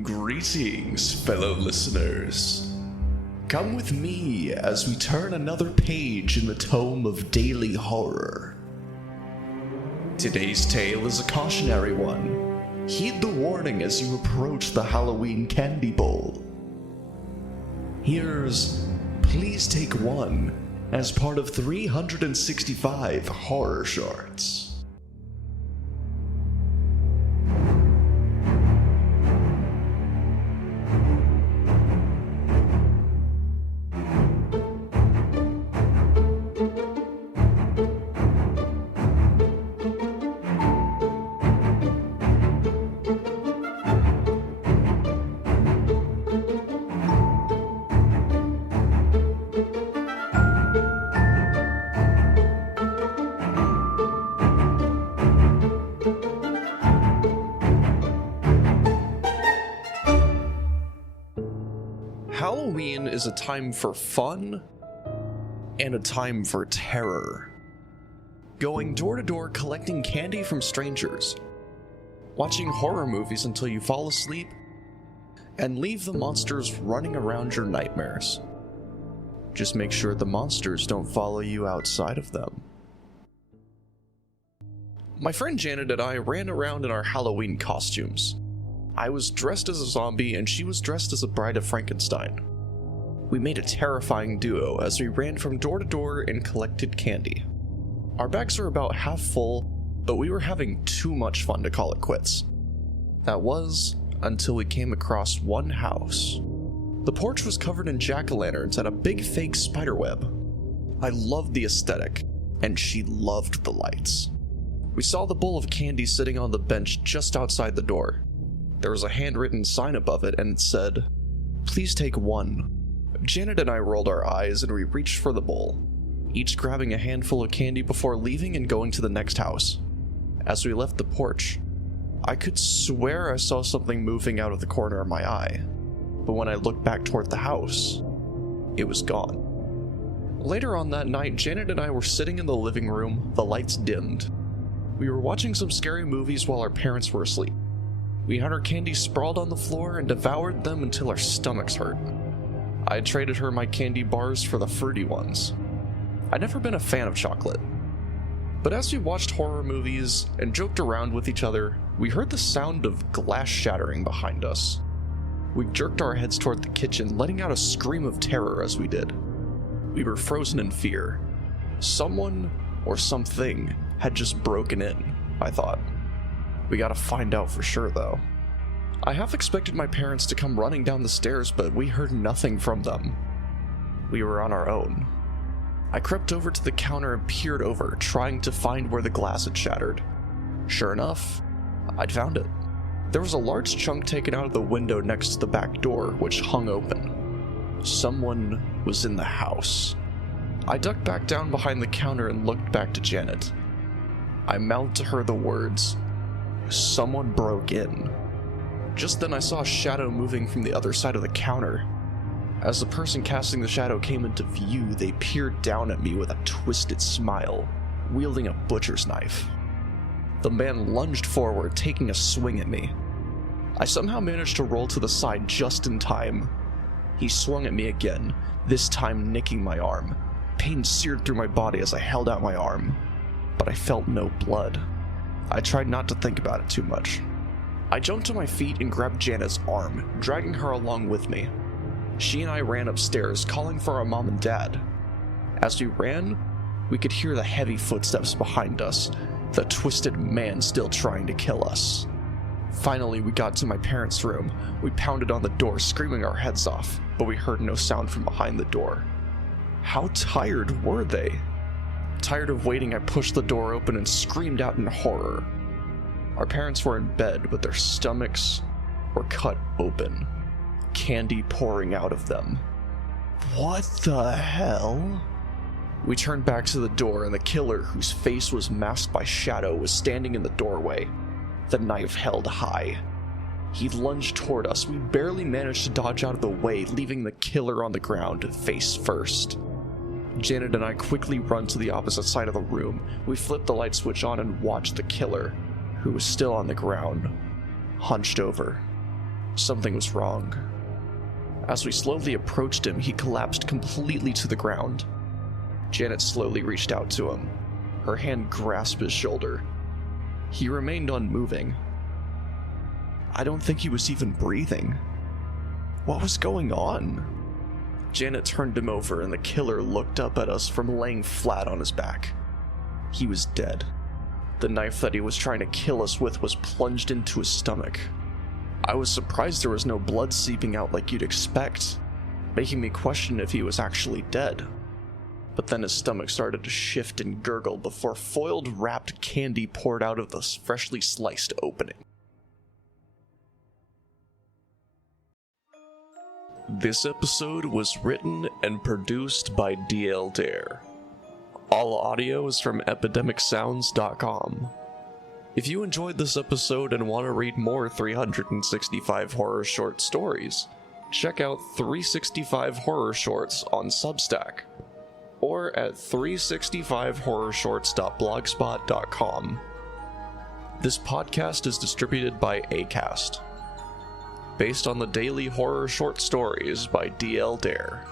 Greetings, fellow listeners. Come with me as we turn another page in the tome of daily horror. Today's tale is a cautionary one. Heed the warning as you approach the Halloween candy bowl. Here's Please Take One as part of 365 horror shorts. Halloween is a time for fun and a time for terror. Going door to door collecting candy from strangers, watching horror movies until you fall asleep, and leave the monsters running around your nightmares. Just make sure the monsters don't follow you outside of them. My friend Janet and I ran around in our Halloween costumes. I was dressed as a zombie and she was dressed as a bride of Frankenstein. We made a terrifying duo as we ran from door to door and collected candy. Our bags were about half full, but we were having too much fun to call it quits. That was until we came across one house. The porch was covered in jack-o'-lanterns and a big fake spiderweb. I loved the aesthetic, and she loved the lights. We saw the bowl of candy sitting on the bench just outside the door. There was a handwritten sign above it, and it said, "Please take one." Janet and I rolled our eyes and we reached for the bowl, each grabbing a handful of candy before leaving and going to the next house. As we left the porch, I could swear I saw something moving out of the corner of my eye, but when I looked back toward the house, it was gone. Later on that night, Janet and I were sitting in the living room, the lights dimmed. We were watching some scary movies while our parents were asleep. We had our candy sprawled on the floor and devoured them until our stomachs hurt. I had traded her my candy bars for the fruity ones. I'd never been a fan of chocolate. But as we watched horror movies and joked around with each other, we heard the sound of glass shattering behind us. We jerked our heads toward the kitchen, letting out a scream of terror as we did. We were frozen in fear. Someone or something had just broken in, I thought. We gotta find out for sure, though. I half expected my parents to come running down the stairs, but we heard nothing from them. We were on our own. I crept over to the counter and peered over, trying to find where the glass had shattered. Sure enough, I'd found it. There was a large chunk taken out of the window next to the back door, which hung open. Someone was in the house. I ducked back down behind the counter and looked back to Janet. I mouthed to her the words, "Someone broke in." Just then I saw a shadow moving from the other side of the counter. As the person casting the shadow came into view, they peered down at me with a twisted smile, wielding a butcher's knife. The man lunged forward, taking a swing at me. I somehow managed to roll to the side just in time. He swung at me again, this time nicking my arm. Pain seared through my body as I held out my arm, but I felt no blood. I tried not to think about it too much. I jumped to my feet and grabbed Janet's arm, dragging her along with me. She and I ran upstairs, calling for our mom and dad. As we ran, we could hear the heavy footsteps behind us, the twisted man still trying to kill us. Finally, we got to my parents' room. We pounded on the door, screaming our heads off, but we heard no sound from behind the door. How tired were they? Tired of waiting, I pushed the door open and screamed out in horror. Our parents were in bed, but their stomachs were cut open, candy pouring out of them. What the hell? We turned back to the door, and the killer, whose face was masked by shadow, was standing in the doorway, the knife held high. He lunged toward us. We barely managed to dodge out of the way, leaving the killer on the ground, face first. Janet and I quickly run to the opposite side of the room. We flipped the light switch on and watched the killer, who was still on the ground, hunched over. Something was wrong. As we slowly approached him, he collapsed completely to the ground. Janet slowly reached out to him. Her hand grasped his shoulder. He remained unmoving. I don't think he was even breathing. What was going on? Janet turned him over and the killer looked up at us from laying flat on his back. He was dead. The knife that he was trying to kill us with was plunged into his stomach. I was surprised there was no blood seeping out like you'd expect, making me question if he was actually dead. But then his stomach started to shift and gurgle before foiled wrapped candy poured out of the freshly sliced opening. This episode was written and produced by DL Dare. All audio is from epidemicsounds.com. If you enjoyed this episode and want to read more 365 horror short stories, check out 365 Horror Shorts on Substack, or at 365horrorshorts.blogspot.com. This podcast is distributed by Acast, based on the daily horror short stories by DL Dare.